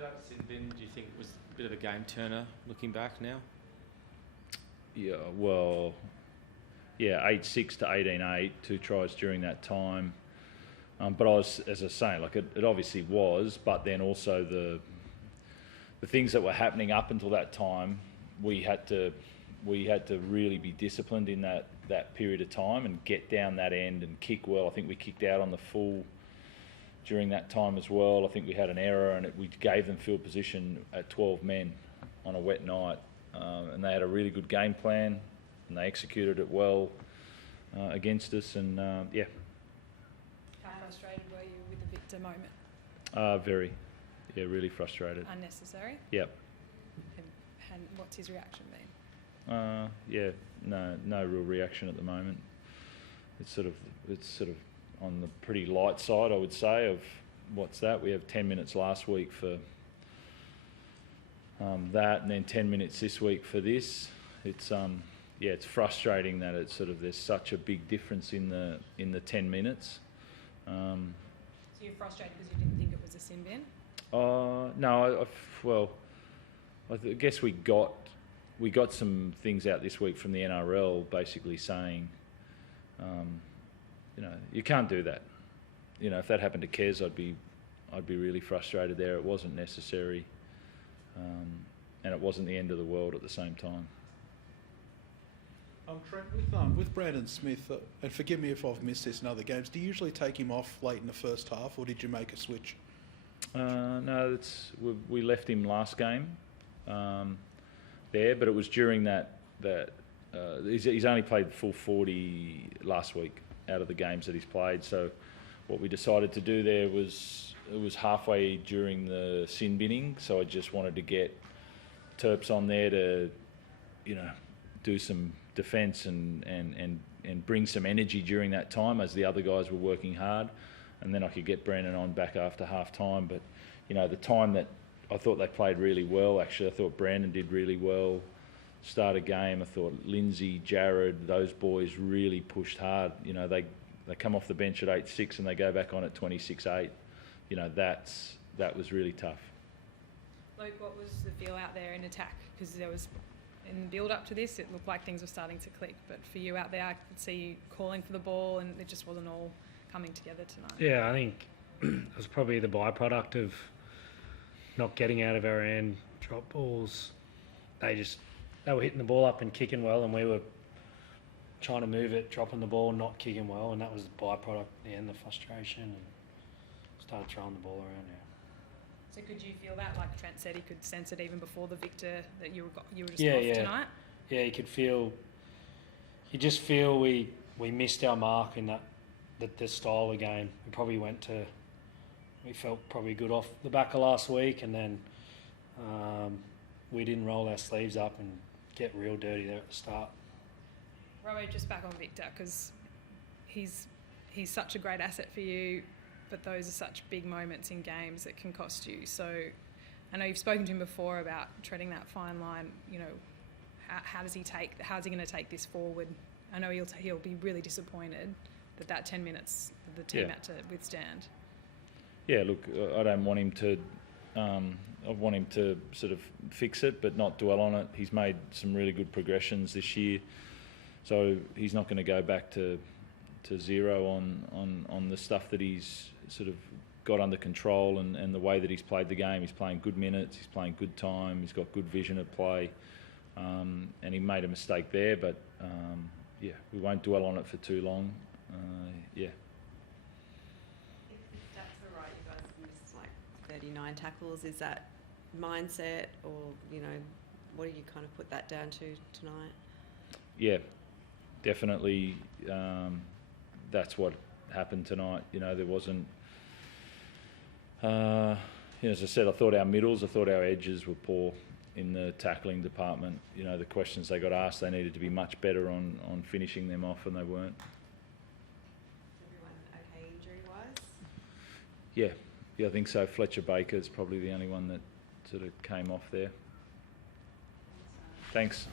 that sin bin, do you think, was a bit of a game turner looking back now? Yeah, well, yeah, 8-6 to 18-8, 2 tries during that time. But I was, as I was saying, like it obviously was, but then also the things that were happening up until that time, we had to really be disciplined in that period of time and get down that end and kick well. I think we kicked out on the full during that time as well. I think we had an error and we gave them field position at 12 men on a wet night, and they had a really good game plan and they executed it well against us, and yeah. How frustrated were you with the Victor moment? Very. Yeah, really frustrated. Unnecessary? Yep. And what's his reaction been? Yeah, no real reaction at the moment. It's sort of on the pretty light side, I would say, of what's that? We have 10 minutes last week for that, and then 10 minutes this week for this. It's it's frustrating that it's sort of there's such a big difference in the 10 minutes. So you're frustrated because you didn't think it was a sin bin? No, I guess we got some things out this week from the NRL basically saying, you can't do that. If that happened to Kez, I'd be really frustrated there. It wasn't necessary, and it wasn't the end of the world at the same time. Trent, with Brandon Smith, and forgive me if I've missed this in other games, do you usually take him off late in the first half, or did you make a switch? No, we left him last game there, but it was during that he's only played the full 40 last week out of the games that he's played. So what we decided to do there was, it was halfway during the sin binning, so I just wanted to get Terps on there to, do some defence and bring some energy during that time as the other guys were working hard, and then I could get Brandon on back after half time. But the time that I thought they played really well, actually I thought Brandon did really well. Start a game, I thought Lindsay, Jared, those boys really pushed hard. They come off the bench at 8-6 and they go back on at 26-8. That was really tough. Luke, what was the feel out there in attack? Because there was, in build up to this, it looked like things were starting to click. But for you out there, I could see you calling for the ball and it just wasn't all coming together tonight. Yeah, I think it was probably the byproduct of not getting out of our end, drop balls. They were hitting the ball up and kicking well, and we were trying to move it, dropping the ball, not kicking well, and that was the byproduct at the end, the frustration, and started throwing the ball around there. So could you feel that, like Trent said, he could sense it even before the Victor, that you were just off tonight? Yeah, you could feel. You just feel we missed our mark in the style of game. We felt probably good off the back of last week, and then we didn't roll our sleeves up and get real dirty there at the start. Robbo, just back on Victor, because he's such a great asset for you, but those are such big moments in games that can cost you. So I know you've spoken to him before about treading that fine line. How's he going to take this forward? I know he'll be really disappointed that 10 minutes the team had to withstand. Yeah, look, I don't want him to. I want him to sort of fix it, but not dwell on it. He's made some really good progressions this year, so he's not going to go back to zero on the stuff that he's sort of got under control and the way that he's played the game. He's playing good minutes, he's playing good time, he's got good vision of play, and he made a mistake there, but we won't dwell on it for too long. If that's all right, you guys missed like 39 tackles. Is that mindset, or what do you kind of put that down to tonight? Yeah, definitely. That's what happened tonight. There wasn't. As I said, I thought our edges were poor in the tackling department. The questions they got asked, they needed to be much better on finishing them off, and they weren't. Everyone okay injury-wise? Yeah, I think so. Fletcher Baker's probably the only one that sort of came off there. Thanks.